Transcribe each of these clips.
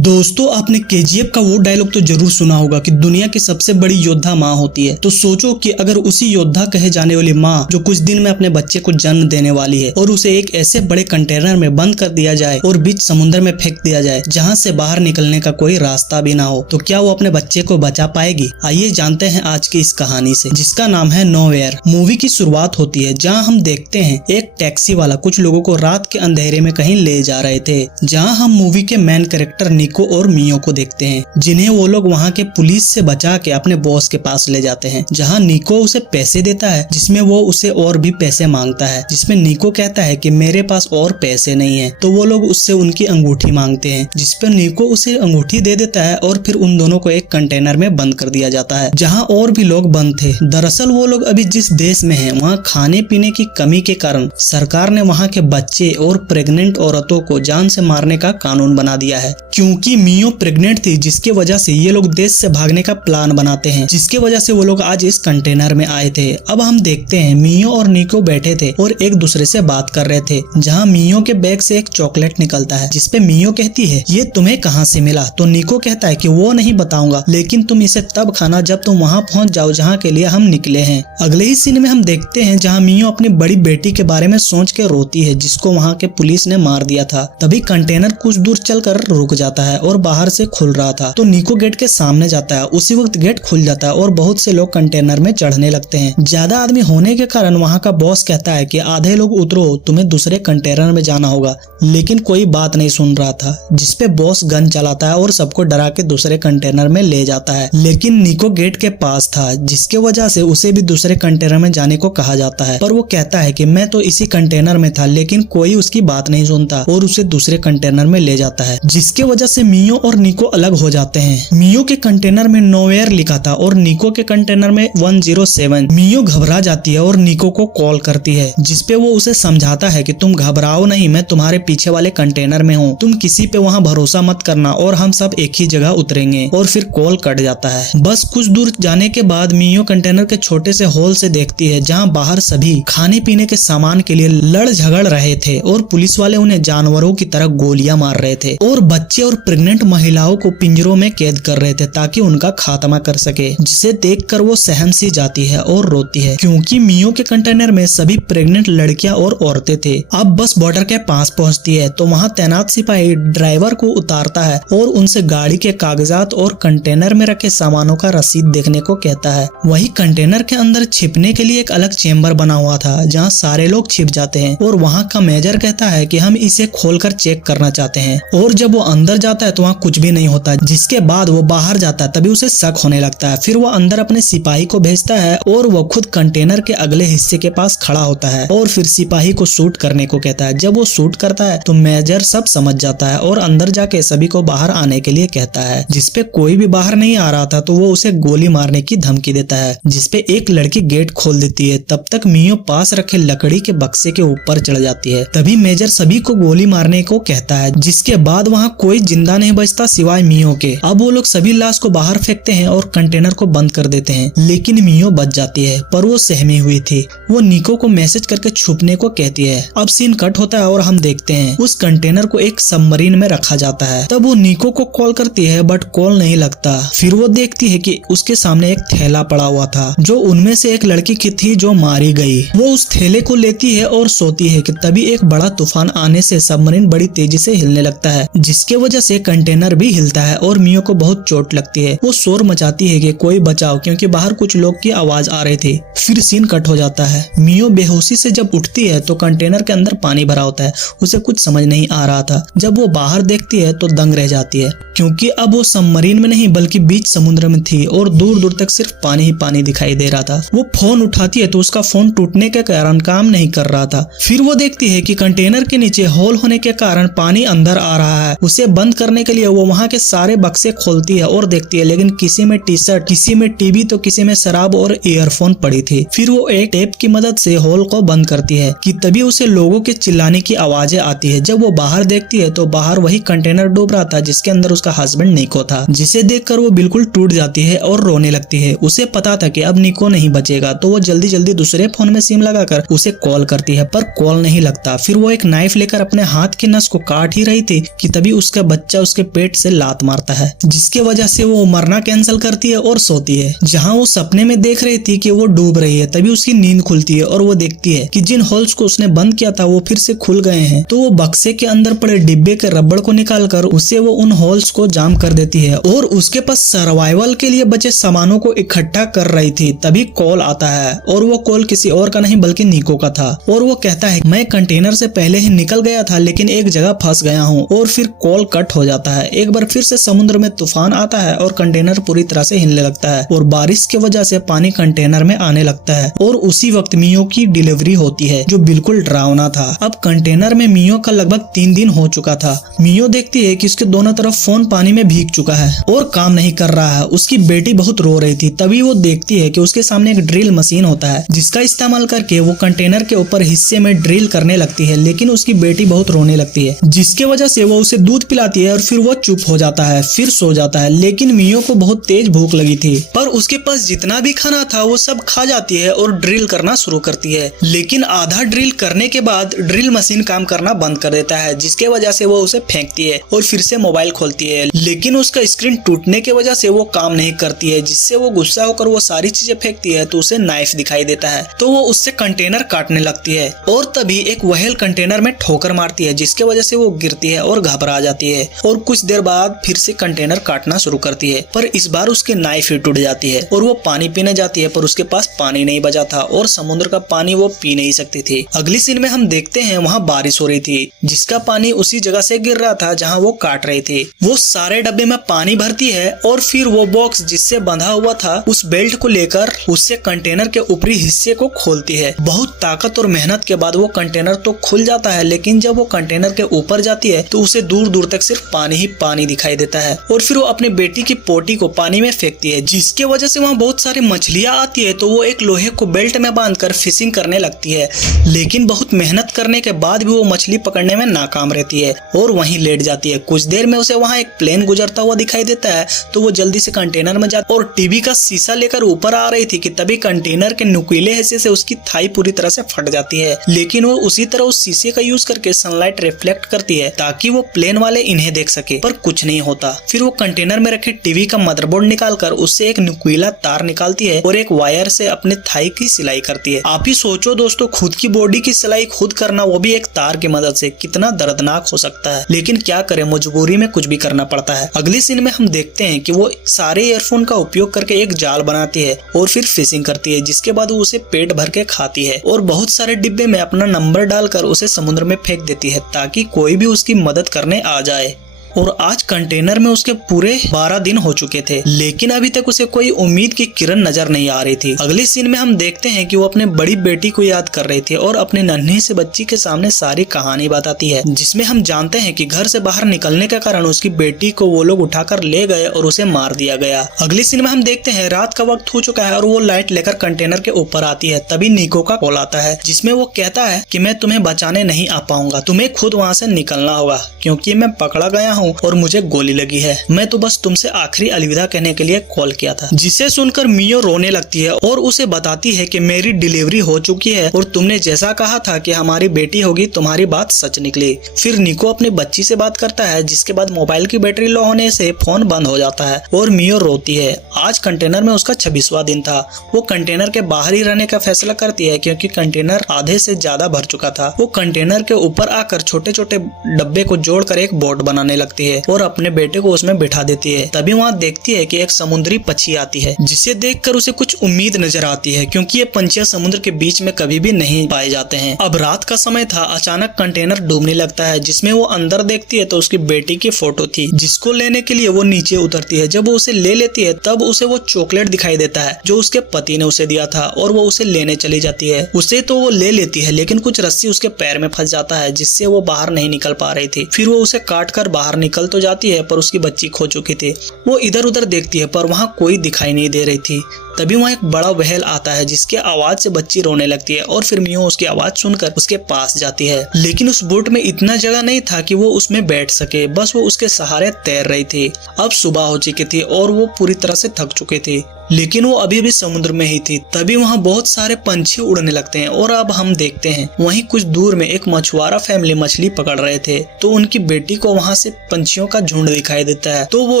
दोस्तों, आपने केजीएफ का वो डायलॉग तो जरूर सुना होगा कि दुनिया की सबसे बड़ी योद्धा माँ होती है। तो सोचो कि अगर उसी योद्धा कहे जाने वाली माँ जो कुछ दिन में अपने बच्चे को जन्म देने वाली है और उसे एक ऐसे बड़े कंटेनर में बंद कर दिया जाए और बीच समुद्र में फेंक दिया जाए जहाँ से बाहर निकलने का कोई रास्ता भी ना हो, तो क्या वो अपने बच्चे को बचा पाएगी? आइए जानते हैं आज की इस कहानी से, जिसका नाम है नोवेयर। मूवी की शुरुआत होती है जहाँ हम देखते हैं एक टैक्सी वाला कुछ लोगों को रात के अंधेरे में कहीं ले जा रहे थे, जहाँ हम मूवी के मेन कैरेक्टर निको और मियो को देखते हैं, जिन्हें वो लोग वहाँ के पुलिस से बचा के अपने बॉस के पास ले जाते हैं, जहाँ निको उसे पैसे देता है, जिसमें वो उसे और भी पैसे मांगता है, जिसमें निको कहता है कि मेरे पास और पैसे नहीं है। तो वो लोग उससे उनकी अंगूठी मांगते हैं, जिसपे निको उसे अंगूठी दे देता है और फिर उन दोनों को एक कंटेनर में बंद कर दिया जाता है, जहाँ और भी लोग बंद थे। दरअसल वो लोग अभी जिस देश में हैं, वहाँ खाने पीने की कमी के कारण सरकार ने वहाँ के बच्चे और प्रेग्नेंट औरतों को जान से मारने का कानून बना दिया है, क्योंकि मियो प्रेग्नेंट थी, जिसके वजह से ये लोग देश से भागने का प्लान बनाते हैं, जिसके वजह से वो लोग आज इस कंटेनर में आए थे। अब हम देखते हैं मियो और निको बैठे थे और एक दूसरे से बात कर रहे थे, जहाँ मियो के बैग से एक चॉकलेट निकलता है, जिसपे मियो कहती है ये तुम्हें कहाँ से मिला? तो निको कहता है कि वो नहीं बताऊंगा, लेकिन तुम इसे तब खाना जब तुम वहाँ पहुँच जाओ जहाँ के लिए हम निकले हैं। अगले ही सीन में हम देखते हैं जहाँ मियो अपनी बड़ी बेटी के बारे में सोच के रोती है, जिसको वहाँ के पुलिस ने मार दिया था। तभी कंटेनर कुछ दूर चलकर रुक जाता है और बाहर से खुल रहा था, तो निको गेट के सामने जाता है। उसी वक्त गेट खुल जाता है और बहुत से लोग कंटेनर में चढ़ने लगते हैं। ज्यादा आदमी होने के कारण वहाँ का बॉस कहता है कि आधे लोग उतरो, तुम्हें दूसरे कंटेनर में जाना होगा, लेकिन कोई बात नहीं सुन रहा था, जिसपे बॉस गन चलाता है और सबको डरा के दूसरे कंटेनर में ले जाता है। लेकिन निको गेट के पास था, जिसके वजह से उसे भी दूसरे कंटेनर में जाने को कहा जाता है, पर वो कहता है कि मैं तो इसी कंटेनर में था, लेकिन कोई उसकी बात नहीं सुनता और उसे दूसरे कंटेनर में ले जाता है, जिसके वजह से मियो और निको अलग हो जाते हैं। मियो के कंटेनर में नोवेयर लिखा था और निको के कंटेनर में 107। मियो घबरा जाती है और निको को कॉल करती है, जिसपे वो उसे समझाता है कि तुम घबराओ नहीं, मैं तुम्हारे पीछे वाले कंटेनर में हूँ, तुम किसी पे वहाँ भरोसा मत करना और हम सब एक ही जगह उतरेंगे। और फिर कॉल कट जाता है। बस कुछ दूर जाने के बाद मियो कंटेनर के छोटे से हॉल से देखती है, जहाँ बाहर सभी खाने पीने के सामान के लिए लड़ झगड़ रहे थे और पुलिस वाले उन्हें जानवरों की तरह गोलियां मार रहे थे और बच्चे और प्रेग्नेंट महिलाओं को पिंजरों में कैद कर रहे थे ताकि उनका खात्मा कर सके, जिसे देखकर वो सहम सी जाती है और रोती है, क्योंकि मियो के कंटेनर में सभी प्रेग्नेंट लड़कियां और औरतें थे। अब बस बॉर्डर के पास पहुंचती है तो वहां तैनात सिपाही ड्राइवर को उतारता है और उनसे गाड़ी के कागजात और कंटेनर में रखे सामानों का रसीद देखने को कहता है। वही कंटेनर के अंदर छिपने के लिए एक अलग चेम्बर बना हुआ था, जहाँ सारे लोग छिप जाते हैं और वहाँ का मेजर कहता है कि हम इसे खोलकर चेक करना चाहते हैं। और जब वो अंदर जाता है तो वहाँ कुछ भी नहीं होता, जिसके बाद वो बाहर जाता है, तभी उसे शक होने लगता है। फिर वो अंदर अपने सिपाही को भेजता है और वो खुद कंटेनर के अगले हिस्से के पास खड़ा होता है और फिर सिपाही को शूट करने को कहता है। जब वो शूट करता है तो मेजर सब समझ जाता है और अंदर जाके सभी को बाहर आने के लिए कहता है, जिसपे कोई भी बाहर नहीं आ रहा था तो वो उसे गोली मारने की धमकी देता है, जिसपे एक लड़की गेट खोल देती है। तब तक मियो पास रखे लकड़ी के बक्से के ऊपर चढ़ जाती है। तभी मेजर सभी को गोली मारने को कहता है, जिसके बाद वहाँ कोई जिंदा नहीं बचता सिवाय मियो के। अब वो लोग सभी लाश को बाहर फेंकते हैं और कंटेनर को बंद कर देते हैं, लेकिन मियो बच जाती है, पर वो सहमी हुई थी। वो निको को मैसेज करके छुपने को कहती है। अब सीन कट होता है और हम देखते हैं उस कंटेनर को एक सबमरीन में रखा जाता है। तब वो निको को कॉल करती है, बट कॉल नहीं लगता। फिर वो देखती है कि उसके सामने एक थैला पड़ा हुआ था, जो उनमें से एक लड़की की थी जो मारी गई। वो उस थैले को लेती है और सोती है कि तभी एक बड़ा तूफान आने से सबमरीन बड़ी तेजी से हिलने लगता है, जिसके वजह से कंटेनर भी हिलता है और मियो को बहुत चोट लगती है। वो शोर मचाती है कि कोई बचाओ, क्योंकि बाहर कुछ लोग की आवाज आ रही थी। फिर सीन कट हो जाता है। मियो बेहोशी से जब उठती है तो कंटेनर के अंदर पानी भरा होता है, उसे कुछ समझ नहीं आ रहा था। जब वो बाहर देखती है तो दंग रह जाती है, क्योंकि अब वो सबमरीन में नहीं बल्कि बीच समुद्र में थी और दूर दूर तक सिर्फ पानी ही पानी दिखाई दे रहा था। वो फोन उठाती है तो उसका फोन टूटने के कारण काम नहीं कर रहा था। फिर वो देखती है कि कंटेनर के नीचे होल होने के कारण पानी अंदर आ रहा है। उसे बंद करने के लिए वो वहाँ के सारे बक्से खोलती है और देखती है, लेकिन किसी में टी शर्ट, किसी में टीवी तो किसी में शराब और ईयरफोन पड़ी थी। फिर वो एक टेप की मदद से होल को बंद करती है कि तभी उसे लोगों के चिल्लाने की आवाजें आती है। जब वो बाहर देखती है तो बाहर वही कंटेनर डूब रहा था, जिसके अंदर उसका हस्बैंड निको था, जिसे देखकर वो बिल्कुल टूट जाती है और रोने लगती है। उसे पता था कि अब निको नहीं बचेगा, तो वो जल्दी जल्दी दूसरे फोन में सिम लगाकर उसे कॉल करती है, पर कॉल नहीं लगता। फिर वो एक नाइफ लेकर अपने हाथ की नस को काट ही रही थी कि तभी उसका बच्चा उसके पेट से लात मारता है, जिसके वजह से वो मरना कैंसिल करती है और सोती है। जहाँ वो सपने में देख रही थी कि वो डूब रही है, तभी उसकी नींद खुलती है और वो देखती है कि जिन होल्स को उसने बंद किया था वो फिर से खुल गए हैं। तो वो बक्से के अंदर पड़े डिब्बे के रबड़ को निकालकर उसे वो उन होल्स को जाम कर देती है और उसके पास सर्वाइवल के लिए बचे सामानों को इकट्ठा कर रही थी। तभी कॉल आता है और वो कॉल किसी और का नहीं बल्कि निको का था और वो कहता है मैं कंटेनर से पहले ही निकल गया था लेकिन एक जगह फंस गया हूँ। और फिर कॉल कट हो जाता है। एक बार फिर से समुद्र में तूफान आता है और कंटेनर पूरी तरह से हिलने लगता है और बारिश की वजह से पानी कंटेनर में आने लगता है। और उसी वक्त मियो की डिलीवरी होती है जो बिल्कुल डरावना था। अब कंटेनर में मियो का लगभग 3 दिन हो चुका था। मियो देखती है कि उसके दोनों तरफ फोन पानी में भीग चुका है और काम नहीं कर रहा है। उसकी बेटी बहुत रो रही थी। तभी वो देखती है कि उसके सामने एक ड्रिल मशीन होता है जिसका इस्तेमाल करके वो कंटेनर के ऊपर हिस्से में ड्रिल करने लगती है, लेकिन उसकी बेटी बहुत रोने लगती है जिसके वजह से वो उसे दूध पिलाती है और फिर वो चुप हो जाता है, फिर सो जाता है। लेकिन मियो को बहुत तेज भूख लगी थी पर उसके पास जितना भी खाना था वो सब खा जाती है और ड्रिल करना शुरू करती है। लेकिन आधा ड्रिल करने के बाद ड्रिल मशीन काम करना बंद कर देता है जिसके वजह से वो उसे फेंकती है और फिर से मोबाइल खोलती है। लेकिन उसका स्क्रीन टूटने की वजह से वो काम नहीं करती है जिससे वो गुस्सा होकर वो सारी चीजें फेंकती है। तो उसे नाइफ दिखाई देता है तो वो उससे कंटेनर काटने लगती है और तभी एक व्हेल कंटेनर में ठोकर मारती है जिसके वजह से वो गिरती है और घबरा जाती है और कुछ देर बाद फिर से कंटेनर काटना शुरू करती है पर इस बार उसकी नाइफ ही टूट जाती है और वो पानी पीने जाती है पर उसके पास पानी नहीं बचा था और समुद्र का पानी वो पी नहीं सकती थी। अगली सीन में हम देखते हैं वहाँ बारिश हो रही थी जिसका पानी उसी जगह से गिर रहा था जहाँ वो काट रही थी। वो सारे डब्बे में पानी भरती है और फिर वो बॉक्स जिससे बंधा हुआ था उस बेल्ट को लेकर उससे कंटेनर के ऊपरी हिस्से को खोलती है। बहुत ताकत और मेहनत के बाद वो कंटेनर तो खुल जाता है, लेकिन जब वो कंटेनर के ऊपर जाती है तो उसे दूर दूर तक सिर्फ पानी ही पानी दिखाई देता है और फिर वो अपने बेटी की पोटी को पानी में फेंकती है जिसके वजह से वहाँ बहुत सारी मछलियाँ आती है। तो वो एक लोहे को बेल्ट में बांधकर फिशिंग करने लगती है, लेकिन बहुत मेहनत करने के बाद भी वो मछली पकड़ने में नाकाम रहती है और वहीं लेट जाती है। कुछ देर में उसे वहाँ एक प्लेन गुजरता हुआ दिखाई देता है तो वो जल्दी से कंटेनर में जाती और टीवी का शीशा लेकर ऊपर आ रही थी कि तभी कंटेनर के नुकीले हिस्से से उसकी थाई पूरी तरह से फट जाती है। लेकिन वो उसी तरह उस शीशे का यूज करके सनलाइट रिफ्लेक्ट करती है ताकि वो प्लेन वाले इन्हें देख सके, पर कुछ नहीं होता। फिर वो कंटेनर में रखे टीवी का मदरबोर्ड निकालकर उससे एक नुकीला तार निकालती है और एक वायर से अपने थाई की सिलाई करती है। आप ही सोचो दोस्तों, खुद की बॉडी की सिलाई खुद करना, वो भी एक तार की मदद से, कितना दर्दनाक हो सकता है। लेकिन क्या करें, मजबूरी में कुछ भी करना पड़ता है। अगली सीन में हम देखते हैं कि वो सारे ईयरफोन का उपयोग करके एक जाल बनाती है और फिर फिशिंग करती है जिसके बाद वो उसे पेट भर के खाती है और बहुत सारे डिब्बे में अपना नंबर डालकर उसे समुद्र में फेंक देती है ताकि कोई भी उसकी मदद करने आ जाए। और आज कंटेनर में उसके पूरे 12 दिन हो चुके थे, लेकिन अभी तक उसे कोई उम्मीद की किरण नजर नहीं आ रही थी। अगले सीन में हम देखते हैं कि वो अपने बड़ी बेटी को याद कर रही थी और अपने नन्ही से बच्ची के सामने सारी कहानी बताती है, जिसमें हम जानते हैं कि घर से बाहर निकलने के कारण उसकी बेटी को वो लोग उठाकर ले गए और उसे मार दिया गया। अगले सीन में हम देखते हैं रात का वक्त हो चुका है और वो लाइट लेकर कंटेनर के ऊपर आती है। तभी निको का कॉल आता है जिसमें वो कहता है कि मैं तुम्हें बचाने नहीं आ पाऊंगा, तुम्हें खुद वहाँ से निकलना होगा क्योंकि मैं पकड़ा गया हूँ और मुझे गोली लगी है। मैं तो बस तुमसे आखिरी अलविदा कहने के लिए कॉल किया था। जिसे सुनकर मियो रोने लगती है और उसे बताती है कि मेरी डिलीवरी हो चुकी है और तुमने जैसा कहा था कि हमारी बेटी होगी, तुम्हारी बात सच निकली। फिर निको अपनी बच्ची से बात करता है जिसके बाद मोबाइल की बैटरी लो होने से फोन बंद हो जाता है और मियो रोती है। आज कंटेनर में उसका 26वां दिन था। वो कंटेनर के बाहर ही रहने का फैसला करती है क्योंकि कंटेनर आधे से ज्यादा भर चुका था। वो कंटेनर के ऊपर आकर छोटे छोटे डब्बे को जोड़कर एक बोट बनाने लगती है और अपने बेटे को उसमें बिठा देती है। तभी वहाँ देखती है कि एक समुद्री पक्षी आती है जिसे देखकर उसे कुछ उम्मीद नजर आती है क्योंकि ये पंछियां समुद्र के बीच में कभी भी नहीं पाए जाते हैं। अब रात का समय था। अचानक कंटेनर डूबने लगता है जिसमें वो अंदर देखती है तो उसकी बेटी की फोटो थी जिसको लेने के लिए वो नीचे उतरती है। जब वो उसे ले लेती है तब उसे वो चॉकलेट दिखाई देता है जो उसके पति ने उसे दिया था और वो उसे लेने चली जाती है। उसे तो वो ले लेती है लेकिन कुछ रस्सी उसके पैर में फंस जाता है जिससे वो बाहर नहीं निकल पा रही थी। फिर वो उसे काट कर बाहर निकल तो जाती है पर उसकी बच्ची खो चुकी थी। वो इधर उधर देखती है पर वहाँ कोई दिखाई नहीं दे रही थी। तभी वहाँ एक बड़ा व्हेल आता है जिसके आवाज से बच्ची रोने लगती है और फिर मियो उसकी आवाज सुनकर उसके पास जाती है। लेकिन उस बोट में इतना जगह नहीं था कि वो उसमें बैठ सके, बस वो उसके सहारे तैर रही थी। अब सुबह हो चुकी थी और वो पूरी तरह से थक चुके थे, लेकिन वो अभी भी समुद्र में ही थी। तभी वहाँ बहुत सारे पंछी उड़ने लगते हैं और अब हम देखते हैं वहीं कुछ दूर में एक मछुआरा फैमिली मछली पकड़ रहे थे, तो उनकी बेटी को वहाँ से पंछियों का झुंड दिखाई देता है। तो वो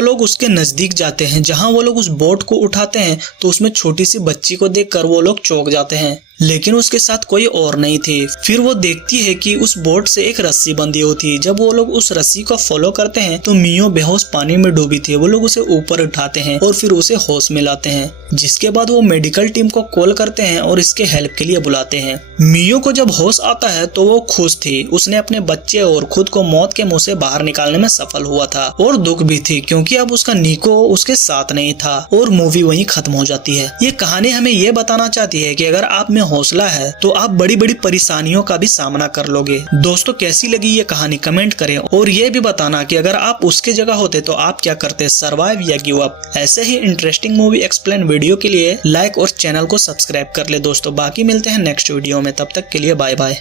लोग उसके नजदीक जाते हैं। जहाँ वो लोग उस बोट को उठाते हैं तो उसमें छोटी सी बच्ची को देखकर वो लोग चौंक जाते हैं, लेकिन उसके साथ कोई और नहीं थी। फिर वो देखती है कि उस बोट से एक रस्सी बंधी हुई थी। जब वो लोग उस रस्सी को फॉलो करते हैं तो मियो बेहोश पानी में डूबी थी। वो लोग उसे ऊपर उठाते हैं और फिर उसे होश में लाते हैं, जिसके बाद वो मेडिकल टीम को कॉल करते हैं और इसके हेल्प के लिए बुलाते हैं। मियो को जब होश आता है तो वो खुश थी। उसने अपने बच्चे और खुद को मौत के मुंह से बाहर निकालने में सफल हुआ था, और दुख भी थी क्योंकि अब उसका निको उसके साथ नहीं था। और मूवी वहीं खत्म हो जाती है। ये कहानी हमें ये बताना चाहती है कि अगर आप में हौसला है तो आप बड़ी बड़ी परेशानियों का भी सामना कर लोगे। दोस्तों, कैसी लगी ये कहानी कमेंट करें, और ये भी बताना कि अगर आप उसके जगह होते तो आप क्या करते, सर्वाइव या गिव अप। ऐसे ही इंटरेस्टिंग मूवी एक्सप्लेन वीडियो के लिए लाइक और चैनल को सब्सक्राइब कर ले दोस्तों। बाकी मिलते हैं नेक्स्ट वीडियो में, तब तक के लिए बाय बाय।